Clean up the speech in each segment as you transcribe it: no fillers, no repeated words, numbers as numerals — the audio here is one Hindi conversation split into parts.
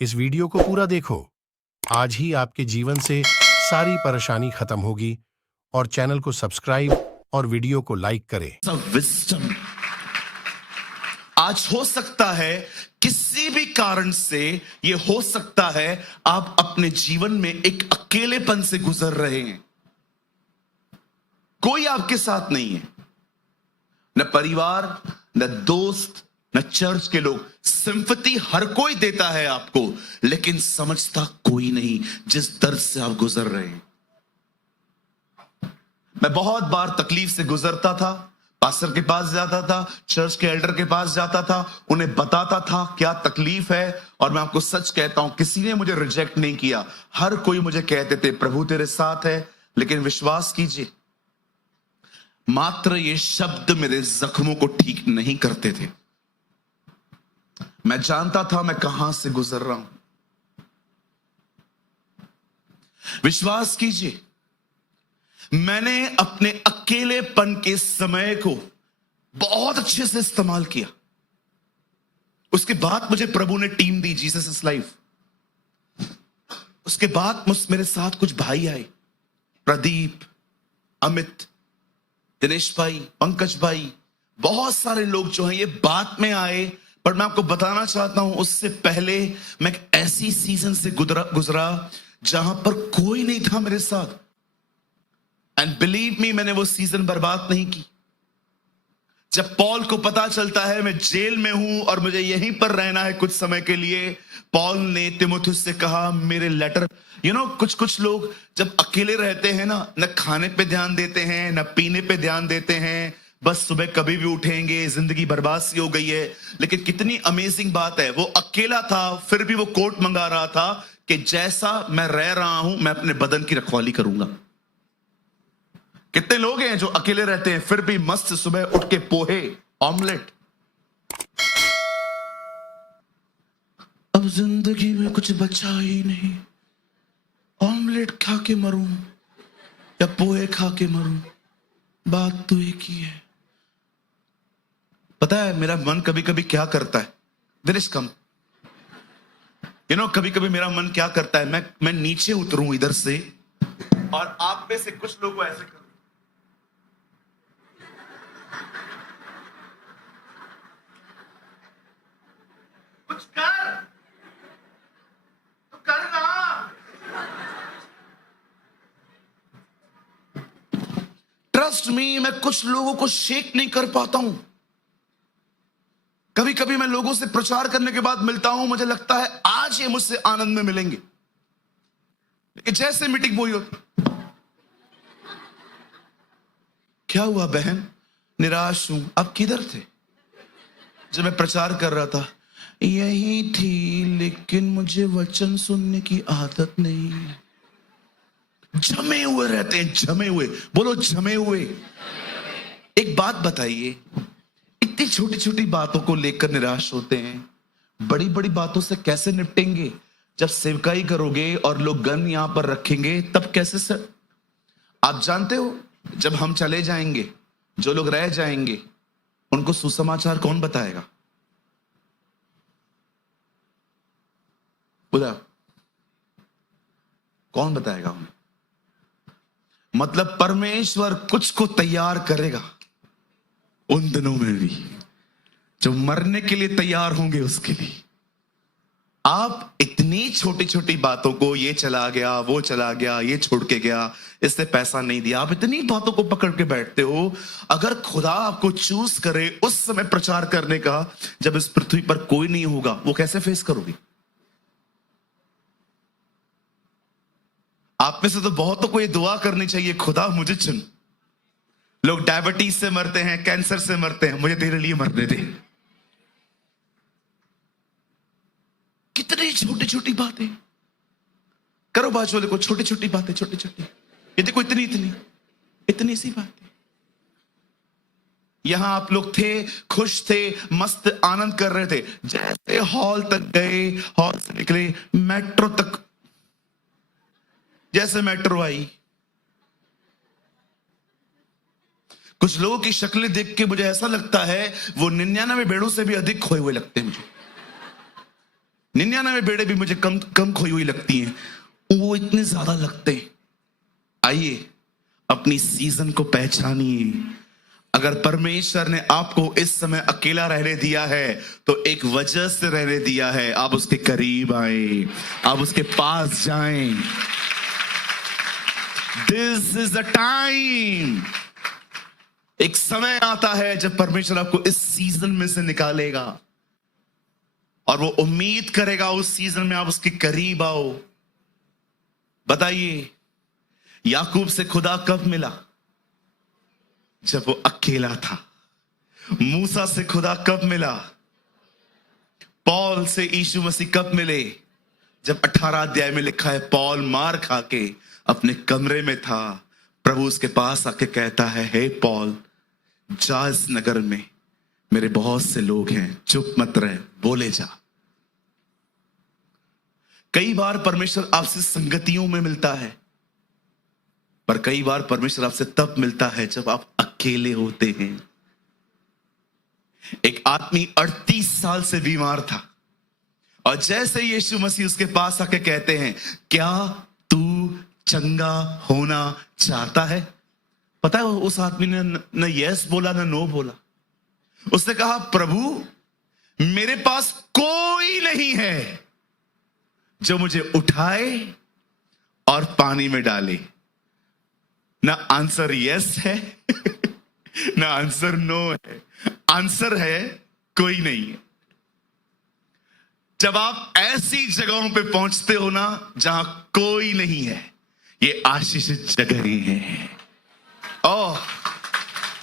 इस वीडियो को पूरा देखो। आज ही आपके जीवन से सारी परेशानी खत्म होगी और चैनल को सब्सक्राइब और वीडियो को लाइक करें। विजडम आज हो सकता है किसी भी कारण से, यह हो सकता है आप अपने जीवन में एक अकेलेपन से गुजर रहे हैं। कोई आपके साथ नहीं है, न परिवार, न दोस्त, न चर्च के लोग। सिंपैथी हर कोई देता है आपको, लेकिन समझता कोई नहीं जिस दर्द से आप गुजर रहे हैं। मैं बहुत बार तकलीफ से गुजरता था, पास्टर के पास जाता था, चर्च के एल्डर के पास जाता था, उन्हें बताता था क्या तकलीफ है। और मैं आपको सच कहता हूं, किसी ने मुझे रिजेक्ट नहीं किया। हर कोई मुझे कहते थे प्रभु तेरे साथ है। लेकिन विश्वास कीजिए, मात्र ये शब्द मेरे जख्मों को ठीक नहीं करते थे। मैं जानता था मैं कहां से गुजर रहा हूं। विश्वास कीजिए, मैंने अपने अकेलेपन के समय को बहुत अच्छे से इस्तेमाल किया। उसके बाद मुझे प्रभु ने team the, Jesus is life. उसके बाद मेरे साथ कुछ भाई आए, प्रदीप, अमित, दिनेश भाई, पंकज भाई, बहुत सारे लोग जो हैं ये बाद में आए। पर मैं आपको बताना चाहता हूं, उससे पहले मैं एक ऐसी सीजन से गुजरा जहां पर कोई नहीं था मेरे साथ। एंड बिलीव मी, मैंने वो सीजन बर्बाद नहीं की। जब पॉल को पता चलता है मैं जेल में हूं और मुझे यहीं पर रहना है कुछ समय के लिए, पॉल ने तिमुथियुस से कहा मेरे लेटर। कुछ लोग जब अकेले रहते हैं ना, न खाने पे ध्यान देते हैं, न पीने पे ध्यान देते हैं, बस सुबह कभी भी उठेंगे, जिंदगी बर्बाद सी हो गई है। लेकिन कितनी अमेजिंग बात है, वो अकेला था फिर भी वो कोट मंगा रहा था कि जैसा मैं रह रहा हूं मैं अपने बदन की रखवाली करूंगा। कितने लोग हैं जो अकेले रहते हैं फिर भी मस्त सुबह उठ के पोहे, ऑमलेट। अब जिंदगी में कुछ बचा ही नहीं, ऑमलेट खा के मरूं या पोहे खा के मरूं, बात तो एक ही है। पता है मेरा मन कभी कभी क्या करता है, दिनेश कम, कभी कभी मेरा मन क्या करता है, मैं नीचे उतरूं इधर से और आप में से कुछ लोग को ऐसे करूं। कुछ कर तो कर ना। ट्रस्ट मी, मैं कुछ लोगों को शेक नहीं कर पाता हूं। कभी कभी मैं लोगों से प्रचार करने के बाद मिलता हूं, मुझे लगता है आज ये मुझसे आनंद में मिलेंगे, लेकिन जैसे मीटिंग हुई होती, क्या हुआ बहन, निराश हूं। अब किधर थे जब मैं प्रचार कर रहा था? यही थी, लेकिन मुझे वचन सुनने की आदत नहीं है। जमे हुए रहते हैं, जमे हुए, बोलो जमे हुए। एक बात बताइए, इतनी छोटी छोटी बातों को लेकर निराश होते हैं, बड़ी बड़ी बातों से कैसे निपटेंगे? जब सेवकाई करोगे और लोग गन यहां पर रखेंगे तब कैसे सर? आप जानते हो, जब हम चले जाएंगे, जो लोग रह जाएंगे उनको सुसमाचार कौन बताएगा? बोला कौन बताएगा उन्हें? मतलब परमेश्वर कुछ को तैयार करेगा उन दिनों में भी, जो मरने के लिए तैयार होंगे उसके लिए। आप इतनी छोटी छोटी बातों को, ये चला गया, वो चला गया, ये छोड़ के गया, इसने पैसा नहीं दिया, आप इतनी बातों को पकड़ के बैठते हो। अगर खुदा आपको चूज करे उस समय प्रचार करने का, जब इस पृथ्वी पर कोई नहीं होगा, वो कैसे फेस करोगे? आप में से तो बहुतों को ये दुआ करनी चाहिए, खुदा मुझे चुन। लोग डायबिटीज से मरते हैं, कैंसर से मरते हैं, मुझे तेरे लिए मरने दे। कितनी छोटी छोटी बातें करो, बाजू वाले को छोटी छोटी बातें, छोटी छोटी, ये देखो इतनी इतनी इतनी सी बातें। यहां आप लोग थे, खुश थे, मस्त आनंद कर रहे थे। जैसे हॉल तक गए, हॉल से निकले, मेट्रो तक, जैसे मेट्रो आई, कुछ लोगों की शक्लें देख के मुझे ऐसा लगता है वो 99 भेड़ों से भी अधिक खोए हुए लगते हैं मुझे। 99 बेड़े भी मुझे कम कम खोई हुई लगती हैं, वो इतने ज्यादा लगते हैं। आइए अपनी सीजन को पहचानिए। अगर परमेश्वर ने आपको इस समय अकेला रहने दिया है तो एक वजह से रहने दिया है। आप उसके करीब आए, आप उसके पास जाएं। This is the time. एक समय आता है जब परमेश्वर आपको इस सीजन में से निकालेगा और वो उम्मीद करेगा उस सीजन में आप उसके करीब आओ। बताइए, याकूब से खुदा कब मिला? जब वो अकेला था। मूसा से खुदा कब मिला? पौल से यीशु मसीह कब मिले? जब 18 अध्याय में लिखा है पौल मार खा के अपने कमरे में था, प्रभु उसके पास आके कहता है, हे पौल, जा इस नगर में, मेरे बहुत से लोग हैं, चुप मत रहे, बोले जा। कई बार परमेश्वर आपसे संगतियों में मिलता है, पर कई बार परमेश्वर आपसे तब मिलता है जब आप अकेले होते हैं। एक आदमी 38 साल से बीमार था और जैसे यीशु मसीह उसके पास आके कहते हैं, क्या तू चंगा होना चाहता है? पता है उस आदमी ने न यस बोला न नो बोला। उसने कहा, प्रभु, मेरे पास कोई नहीं है जो मुझे उठाए और पानी में डाले। ना आंसर यस है ना आंसर नो है, आंसर है कोई नहीं है। जब आप ऐसी जगहों पे पहुंचते हो ना जहां कोई नहीं है, ये आशीषित जगह है। ओह,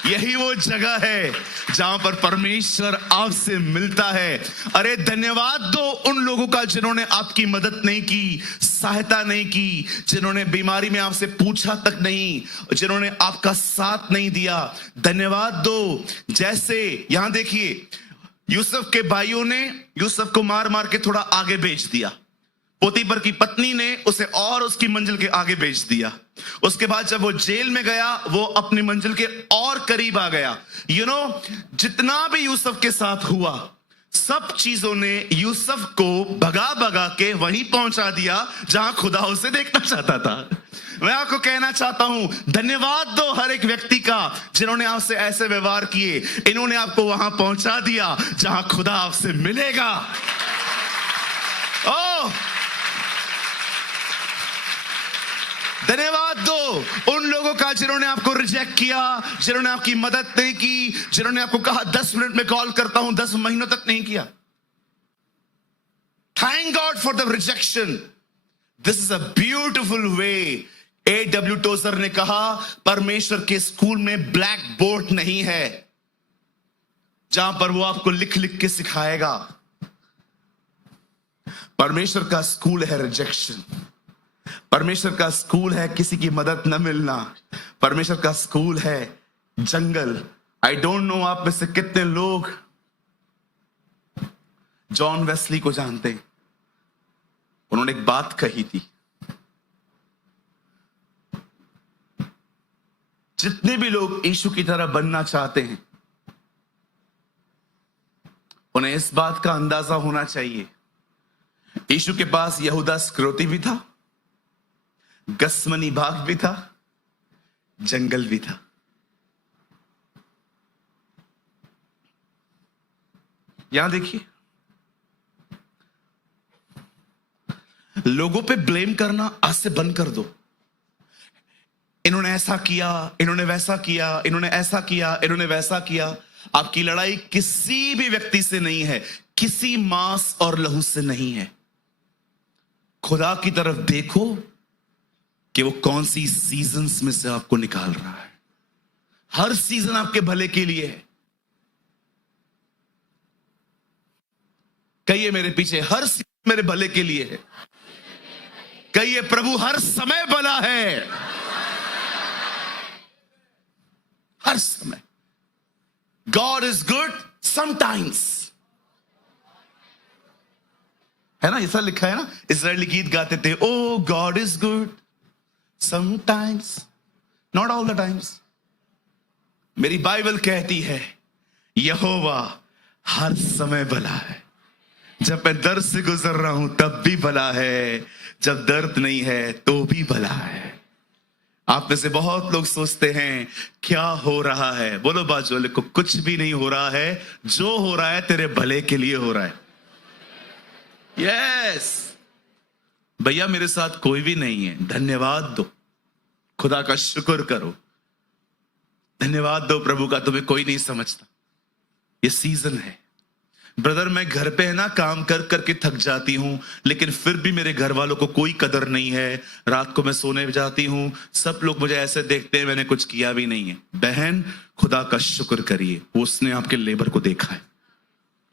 यही वो जगह है जहां पर परमेश्वर आपसे मिलता है। अरे धन्यवाद दो उन लोगों का जिन्होंने आपकी मदद नहीं की, सहायता नहीं की, जिन्होंने बीमारी में आपसे पूछा तक नहीं, जिन्होंने आपका साथ नहीं दिया। धन्यवाद दो। जैसे यहां देखिए, यूसुफ के भाइयों ने यूसुफ को मार मार के थोड़ा आगे भेज दिया। पोतीफर की पत्नी ने उसे और उसकी मंजिल के आगे भेज दिया। उसके बाद जब वो जेल में गया, वो अपनी मंजिल के और करीब आ गया। जितना भी यूसुफ के साथ हुआ, सब चीजों ने यूसुफ को भगा भगा के वहीं पहुंचा दिया जहां खुदा उसे देखना चाहता था। मैं आपको कहना चाहता हूं, धन्यवाद दो हर एक व्यक्ति का जिन्होंने आपसे ऐसे व्यवहार किए। इन्होंने आपको वहां पहुंचा दिया जहां खुदा आपसे मिलेगा। ओह, धन्यवाद दो उन लोगों का जिन्होंने आपको रिजेक्ट किया, जिन्होंने आपकी मदद नहीं की, जिन्होंने आपको कहा 10 मिनट में कॉल करता हूं, 10 महीनों तक नहीं किया। Thank God for the rejection. This is a beautiful way. A.W. Trouser ने कहा, परमेश्वर के स्कूल में ब्लैक बोर्ड नहीं है जहां पर वो आपको लिख लिख के सिखाएगा। परमेश्वर का स्कूल है रिजेक्शन। परमेश्वर का स्कूल है किसी की मदद न मिलना। परमेश्वर का स्कूल है जंगल। आई डोंट नो आप में से कितने लोग जॉन वेस्ली को जानते हैं। उन्होंने एक बात कही थी, जितने भी लोग यीशु की तरह बनना चाहते हैं, उन्हें इस बात का अंदाजा होना चाहिए, यीशु के पास यहूदा इस्करियोती भी था, गसमनी बाग भी था, जंगल भी था। यहां देखिए, लोगों पे ब्लेम करना आज से बंद कर दो। इन्होंने ऐसा किया, इन्होंने वैसा किया, इन्होंने ऐसा किया, इन्होंने वैसा किया। आपकी लड़ाई किसी भी व्यक्ति से नहीं है, किसी मांस और लहू से नहीं है। खुदा की तरफ देखो कि वो कौन सी सीजन्स में से आपको निकाल रहा है। हर सीजन आपके भले के लिए है। कहिए मेरे पीछे, हर सीजन मेरे भले के लिए है। कहिए, प्रभु हर समय भला है। हर समय। गॉड इज गुड समटाइम्स, है ना? ऐसा लिखा है ना, इस्राएली गीत गाते थे, O God is good sometimes, not all the times. मेरी बाइबल कहती है, यहोवा हर समय भला है। जब मैं दर्द से गुजर रहा हूं तब भी भला है, जब दर्द नहीं है तो भी भला है। आप में से बहुत लोग सोचते हैं क्या हो रहा है, बोलो बाजू वाले को कुछ भी नहीं हो रहा है, जो हो रहा है तेरे भले के लिए हो रहा है। यस भैया, मेरे साथ कोई भी नहीं है, धन्यवाद दो, खुदा का शुक्र करो, धन्यवाद दो प्रभु का, तुम्हें कोई नहीं समझता। ये सीजन है ब्रदर, मैं घर पे है ना काम कर करके थक जाती हूं, लेकिन फिर भी मेरे घर वालों को कोई कदर नहीं है। रात को मैं सोने जाती हूं, सब लोग मुझे ऐसे देखते हैं मैंने कुछ किया भी नहीं है। बहन, खुदा का शुक्र करिए, उसने आपके लेबर को देखा है,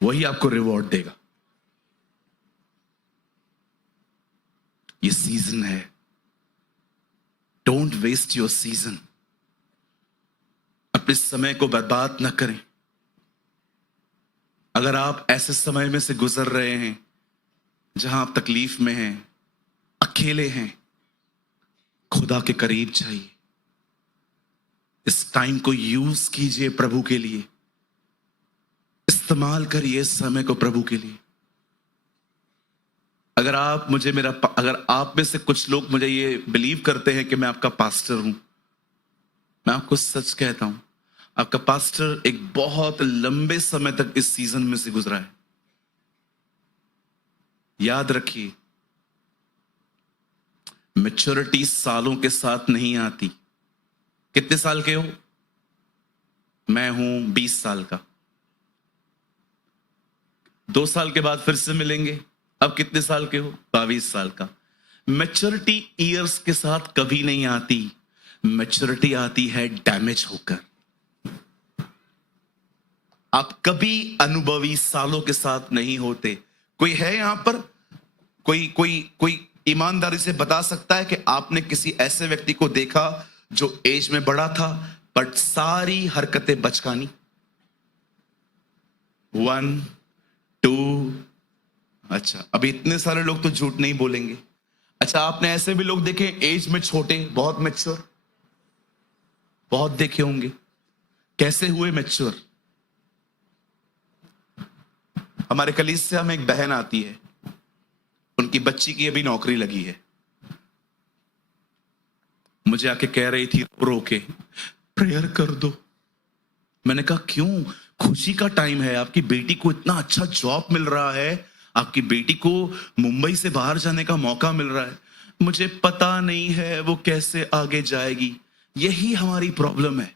वही आपको रिवॉर्ड देगा। ये सीजन है, डोंट वेस्ट योर सीजन। अपने समय को बर्बाद न करें। अगर आप ऐसे समय में से गुजर रहे हैं जहां आप तकलीफ में हैं, अकेले हैं, खुदा के करीब जाइए। इस टाइम को यूज कीजिए प्रभु के लिए, इस्तेमाल करिए इस समय को प्रभु के लिए। अगर आप में से कुछ लोग मुझे ये बिलीव करते हैं कि मैं आपका पास्टर हूं, मैं आपको सच कहता हूं, आपका पास्टर एक बहुत लंबे समय तक इस सीजन में से गुजरा है। याद रखिए, मैच्योरिटी सालों के साथ नहीं आती। कितने साल के हो? मैं हूं 20 साल का। 2 साल के बाद फिर से मिलेंगे। अब कितने साल के हो? 22 साल का। मैच्योरिटी ईयर्स के साथ कभी नहीं आती, मैच्योरिटी आती है डैमेज होकर। आप कभी अनुभवी सालों के साथ नहीं होते। कोई है यहां पर, कोई ईमानदारी से बता सकता है कि आपने किसी ऐसे व्यक्ति को देखा जो एज में बड़ा था बट सारी हरकतें बचकानी? 1 2। अच्छा, अभी इतने सारे लोग तो झूठ नहीं बोलेंगे। अच्छा, आपने ऐसे भी लोग देखे एज में छोटे, बहुत मैच्योर? बहुत देखे होंगे। कैसे हुए मैच्योर? हमारे कलीसिया में एक बहन आती है, उनकी बच्ची की अभी नौकरी लगी है। मुझे आके कह रही थी रो के, प्रेयर कर दो। मैंने कहा क्यों? खुशी का टाइम है, आपकी बेटी को इतना अच्छा जॉब मिल रहा है, आपकी बेटी को मुंबई से बाहर जाने का मौका मिल रहा है। मुझे पता नहीं है वो कैसे आगे जाएगी। यही हमारी प्रॉब्लम है।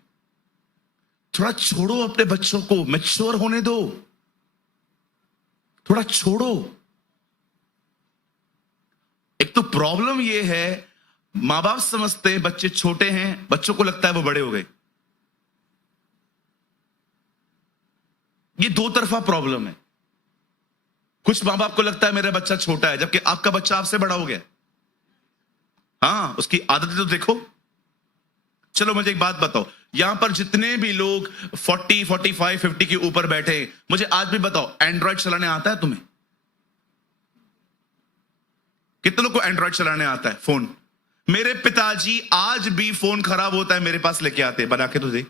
थोड़ा छोड़ो अपने बच्चों को, मैच्योर होने दो, थोड़ा छोड़ो। एक तो प्रॉब्लम ये है, मां बाप समझते हैं बच्चे छोटे हैं, बच्चों को लगता है वो बड़े हो गए। ये दो तरफा प्रॉब्लम है। कुछ मां बाप को लगता है मेरा बच्चा छोटा है, जबकि आपका बच्चा आपसे बड़ा हो गया। हाँ, उसकी आदतें तो देखो। चलो मुझे एक बात बताओ, यहां पर जितने भी लोग 40, 45, 50 के ऊपर बैठे, मुझे आज भी बताओ, एंड्रॉयड चलाने आता है तुम्हें? कितने लोग को एंड्रॉयड चलाने आता है फोन? मेरे पिताजी आज भी फोन खराब होता है मेरे पास लेके आते हैं, बना के तो दे।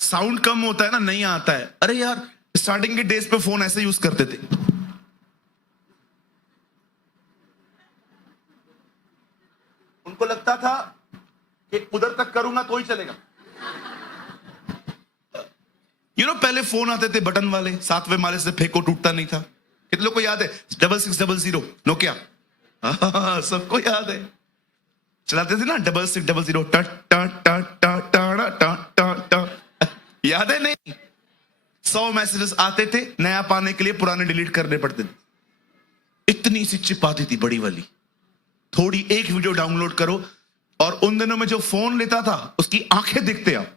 साउंड कम होता है ना, नहीं आता है। अरे यार, स्टार्टिंग के डेज पे फोन ऐसे यूज करते थे। उनको लगता था कि उधर तक करूंगा तो ही चलेगा। पहले फोन आते थे बटन वाले, 7वें माले से फेंको टूटता नहीं था। कितने लोग को याद है? 6600 नोकिया, सबको याद है। चलाते थे ना 6600 याद है? नहीं, 100 मैसेजेस आते थे, नया पाने के लिए पुराने डिलीट करने पड़ते थे। इतनी सी चिप आती थी बड़ी वाली, थोड़ी एक वीडियो डाउनलोड करो, और उन दिनों में जो फोन लेता था उसकी आंखें देखते आप।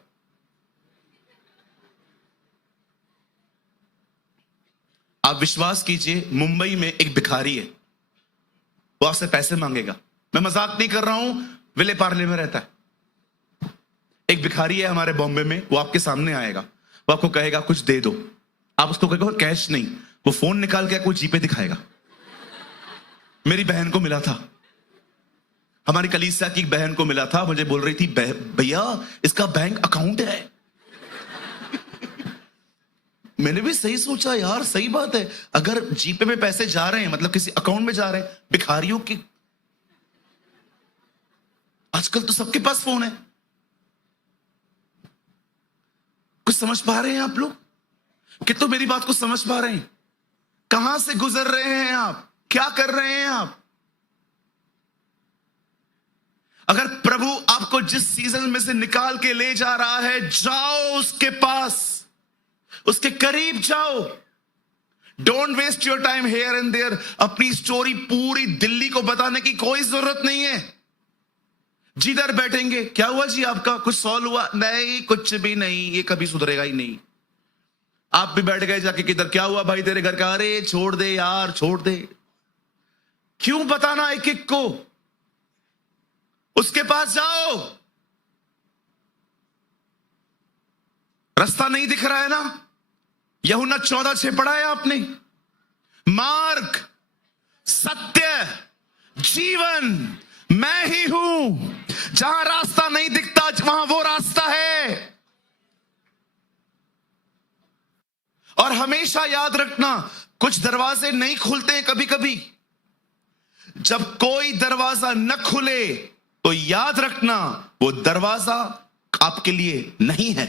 आप विश्वास कीजिए, मुंबई में एक भिखारी है, वो आपसे पैसे मांगेगा। मैं मजाक नहीं कर रहा हूं, विले पार्ले में रहता है। एक भिखारी है हमारे बॉम्बे में, वो आपके सामने आएगा, वो आपको कहेगा कुछ दे दो। आप उसको कहेगा कैश नहीं, वो फोन निकाल के आपको जीपे दिखाएगा। मेरी बहन को मिला था, हमारी कलीसिया की एक बहन को मिला था, मुझे बोल रही थी भैया इसका बैंक अकाउंट है। मैंने भी सही सोचा यार, सही बात है। अगर जीपे में पैसे जा रहे हैं, मतलब किसी अकाउंट में जा रहे हैं, भिखारियों की, आजकल तो सबके पास फोन है। कुछ समझ पा रहे हैं आप लोग? कि तो मेरी बात को समझ पा रहे हैं? कहां से गुजर रहे हैं आप? क्या कर रहे हैं आप? अगर प्रभु आपको जिस सीजन में से निकाल के ले जा रहा है, जाओ उसके पास, उसके करीब जाओ। Don't waste your time here and there. अपनी स्टोरी पूरी दिल्ली को बताने की कोई जरूरत नहीं है। जिधर बैठेंगे, क्या हुआ जी आपका, कुछ सॉल्व हुआ? नहीं, कुछ भी नहीं, ये कभी सुधरेगा ही नहीं। आप भी बैठ गए जाके, किधर क्या हुआ भाई तेरे घर का? अरे छोड़ दे यार, छोड़ दे। क्यों बताना एक एक को? उसके पास जाओ। रास्ता नहीं दिख रहा है ना? यूहन्ना 14:6 पढ़ा है आपने? मार्ग, सत्य, जीवन मैं ही हूं। जहां रास्ता नहीं दिखता, वहां वो रास्ता है। और हमेशा याद रखना, कुछ दरवाजे नहीं खुलते हैं कभी कभी। जब कोई दरवाजा न खुले तो याद रखना वो दरवाजा आपके लिए नहीं है।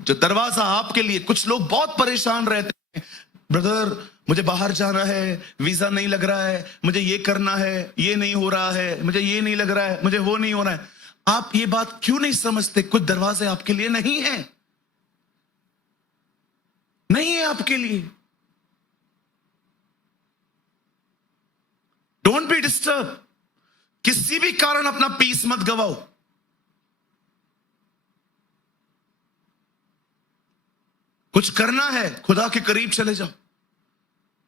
जो दरवाजा आपके लिए, कुछ लोग बहुत परेशान रहते हैं, ब्रदर मुझे बाहर जाना है, वीजा नहीं लग रहा है, मुझे ये करना है, ये नहीं हो रहा है, मुझे ये नहीं लग रहा है, मुझे वो नहीं हो रहा है। आप ये बात क्यों नहीं समझते? कुछ दरवाजे आपके लिए नहीं है, नहीं है आपके लिए। Don't be disturb. किसी भी कारण अपना पीस मत गवाओ। कुछ करना है, खुदा के करीब चले जाओ।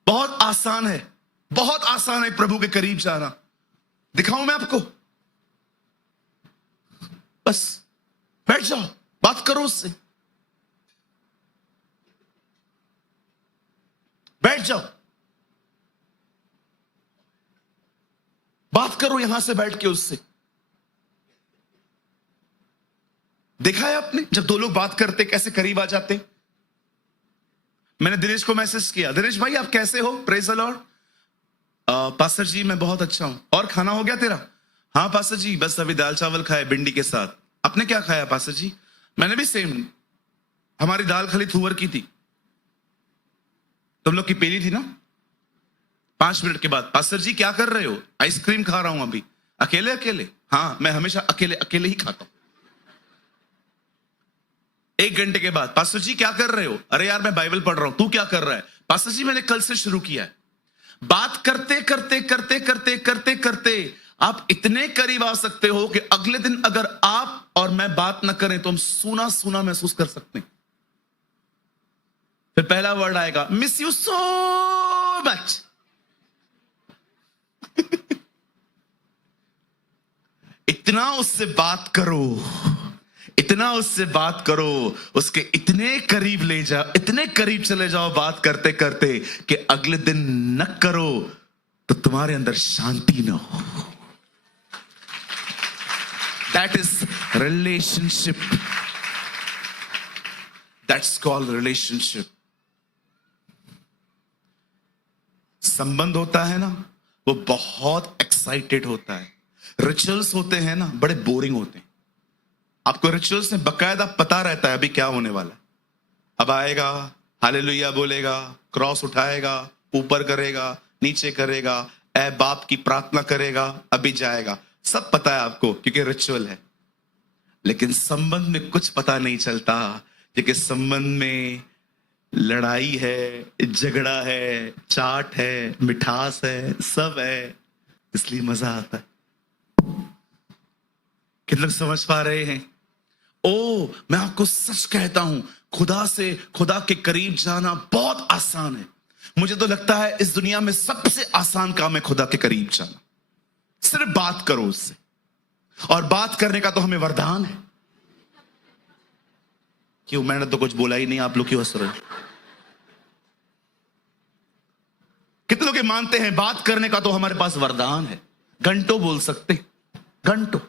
बहुत आसान है, बहुत आसान है प्रभु के करीब जाना। दिखाऊं मैं आपको? बस बैठ जाओ, बात करो उससे, बैठ जाओ, बात करो यहां से बैठ के उससे। देखा है आपने, जब दो लोग बात करते कैसे करीब आ जाते? मैंने दिनेश को मैसेज किया, दिनेश भाई आप कैसे हो? Praise the Lord. पास्टर जी मैं बहुत अच्छा हूं। और खाना हो गया तेरा? हाँ पास्टर जी, बस अभी दाल चावल खाए भिंडी के साथ। आपने क्या खाया पास्टर जी? मैंने भी सेम, हमारी दाल खाली तुअर की थी। तुम लोग की पेली थी ना? 5 मिनट के बाद, पास्टर जी क्या कर रहे हो? आइसक्रीम खा रहा हूं अभी। अकेले अकेले? हाँ, मैं हमेशा अकेले अकेले ही खाता हूं। 1 घंटे के बाद, पास्टर जी क्या कर रहे हो? अरे यार मैं बाइबल पढ़ रहा हूं। तू क्या कर रहा है? पास्टर जी मैंने कल से शुरू किया है। बात करते करते करते करते करते करते आप इतने करीब आ सकते हो कि अगले दिन अगर आप और मैं बात ना करें तो हम सूना सूना महसूस कर सकते हैं। फिर पहला वर्ड आएगा, मिस यू सो मच। इतना उससे बात करो, इतना उससे बात करो, उसके इतने करीब ले जाओ, इतने करीब चले जाओ बात करते करते कि अगले दिन न करो तो तुम्हारे अंदर शांति न हो। That is relationship, that's called relationship. संबंध होता है ना, वो बहुत एक्साइटेड होता है। रिचुअल्स होते हैं ना, बड़े बोरिंग होते हैं। आपको रिचुअल्स में बकायदा पता रहता है अभी क्या होने वाला है। अब आएगा, हालेलुया बोलेगा, क्रॉस उठाएगा, ऊपर करेगा, नीचे करेगा, ऐ बाप की प्रार्थना करेगा, अभी जाएगा। सब पता है आपको क्योंकि रिचुअल है। लेकिन संबंध में कुछ पता नहीं चलता, क्योंकि संबंध में लड़ाई है, झगड़ा है, चाट है, मिठास है, सब है, इसलिए मजा आता है। कितने लोग समझ पा रहे हैं? ओ, मैं आपको सच कहता हूं, खुदा के करीब जाना बहुत आसान है। मुझे तो लगता है इस दुनिया में सबसे आसान काम है खुदा के करीब जाना। सिर्फ बात करो उससे, और बात करने का तो हमें वरदान है। क्यों, मैंने तो कुछ बोला ही नहीं, आप लोग क्यों हंस रहे हो? कितने लोग मानते हैं बात करने का तो हमारे पास वरदान है, घंटों बोल सकते, घंटों।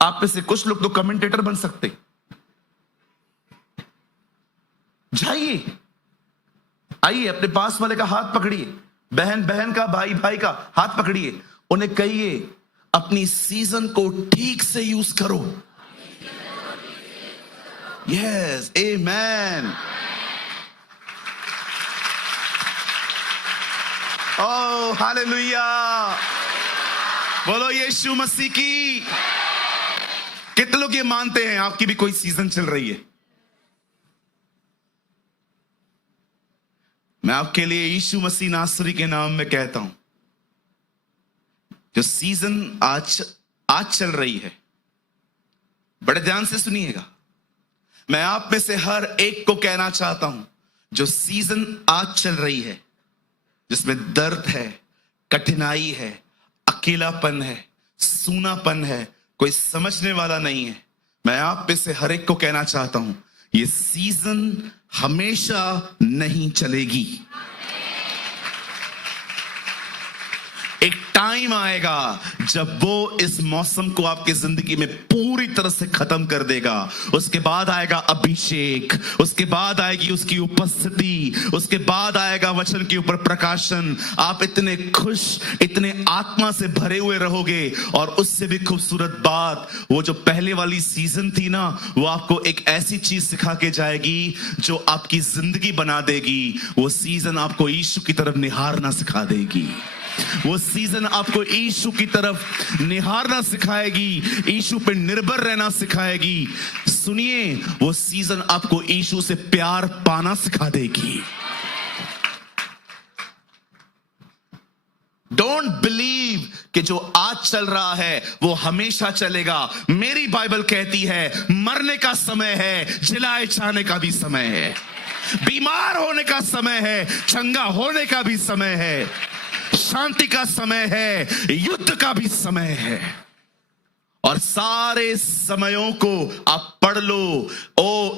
आप में से कुछ लोग तो कमेंटेटर बन सकते। जाइए, आइए, अपने पास वाले का हाथ पकड़िए, बहन बहन का, भाई भाई का हाथ पकड़िए, उन्हें कहिए अपनी सीजन को ठीक से यूज करो। यस, आमेन। ओह हालेलुया, बोलो यीशु मसीह की। कितने लोग ये मानते हैं आपकी भी कोई सीजन चल रही है? मैं आपके लिए यीशु मसीह नासरी के नाम में कहता हूं, जो सीजन आज चल रही है, बड़े ध्यान से सुनिएगा। मैं आप में से हर एक को कहना चाहता हूं, जो सीजन आज चल रही है, जिसमें दर्द है, कठिनाई है, अकेलापन है, सूनापन है, कोई समझने वाला नहीं है, मैं आप में से हर एक को कहना चाहता हूं, ये सीजन हमेशा नहीं चलेगी। एक टाइम आएगा जब वो इस मौसम को आपकी जिंदगी में पूरी तरह से खत्म कर देगा। उसके बाद आएगा अभिषेक, उसके बाद आएगी उसकी उपस्थिति, उसके बाद आएगा वचन के ऊपर प्रकाशन। आप इतने खुश, इतने आत्मा से भरे हुए रहोगे। और उससे भी खूबसूरत बात, वो जो पहले वाली सीजन थी ना, वो आपको एक ऐसी चीज सिखा के जाएगी जो आपकी जिंदगी बना देगी। वो सीजन आपको यीशु की तरफ निहारना सिखा देगी। वो सीजन आपको यीशु की तरफ निहारना सिखाएगी, यीशु पे निर्भर रहना सिखाएगी। सुनिए, वो सीजन आपको यीशु से प्यार पाना सिखा देगी। डोंट बिलीव कि जो आज चल रहा है वो हमेशा चलेगा। मेरी बाइबल कहती है, मरने का समय है, जिलाए जाने का भी समय है, बीमार होने का समय है, चंगा होने का भी समय है, शांति का समय है, युद्ध का भी समय है। और सारे समयों को आप पढ़ लो।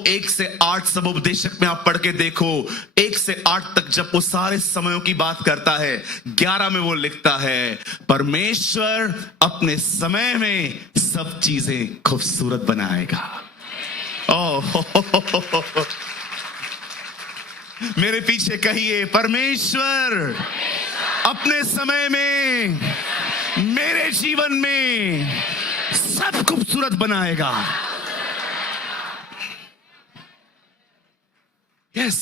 1 से 8 समुपदेशक में आप पढ़ के देखो, 1 से 8 तक जब वो सारे समयों की बात करता है, 11 में वो लिखता है, परमेश्वर अपने समय में सब चीजें खूबसूरत बनाएगा। ओह मेरे पीछे कहिए, परमेश्वर अपने समय में मेरे जीवन में सब खूबसूरत बनाएगा। यस,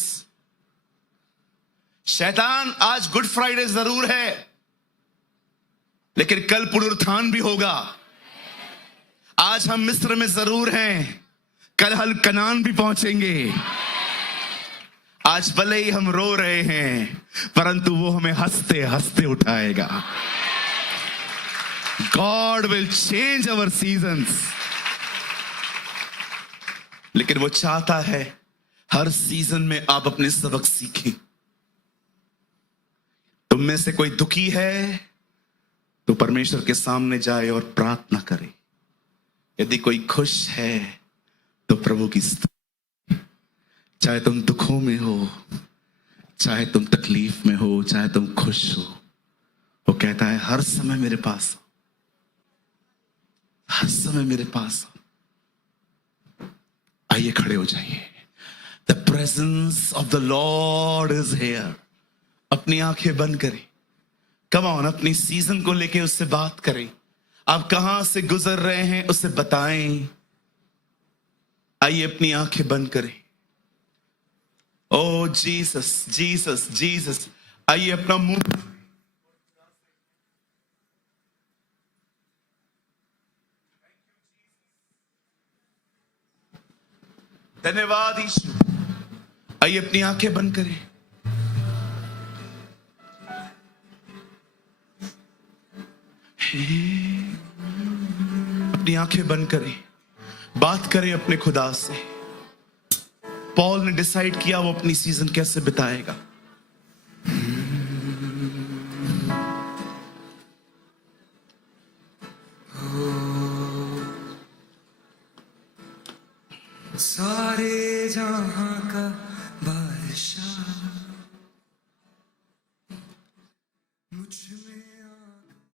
शैतान आज गुड फ्राइडे जरूर है, लेकिन कल पुनरुत्थान भी होगा। आज हम मिस्र में जरूर हैं, कल हम कनान भी पहुंचेंगे। आज भले ही हम रो रहे हैं, परंतु वो हमें हंसते हंसते उठाएगा। God will change our seasons। लेकिन वो चाहता है हर सीजन में आप अपने सबक सीखें। तुम में से कोई दुखी है तो परमेश्वर के सामने जाए और प्रार्थना करे। यदि कोई खुश है तो प्रभु की स्तुति। चाहे तुम दुखों में हो, चाहे तुम तकलीफ में हो, चाहे तुम खुश हो, वो कहता है हर समय मेरे पास हो, हर समय मेरे पास हो। आइए खड़े हो जाइए। The presence of the Lord is here. अपनी आंखें बंद करें। कम ऑन, अपनी सीजन को लेके उससे बात करें। आप कहां से गुजर रहे हैं उसे बताएं। आइए अपनी आंखें बंद करें। ओ जीसस जीसस जीसस। आइए अपना मुंह, धन्यवाद यीशु। आइए अपनी आंखें बंद करें। अपनी आंखें बंद करें, बात करें अपने खुदा से। पॉल ने डिसाइड किया वो अपनी सीजन कैसे बिताएगा। सारे जहां का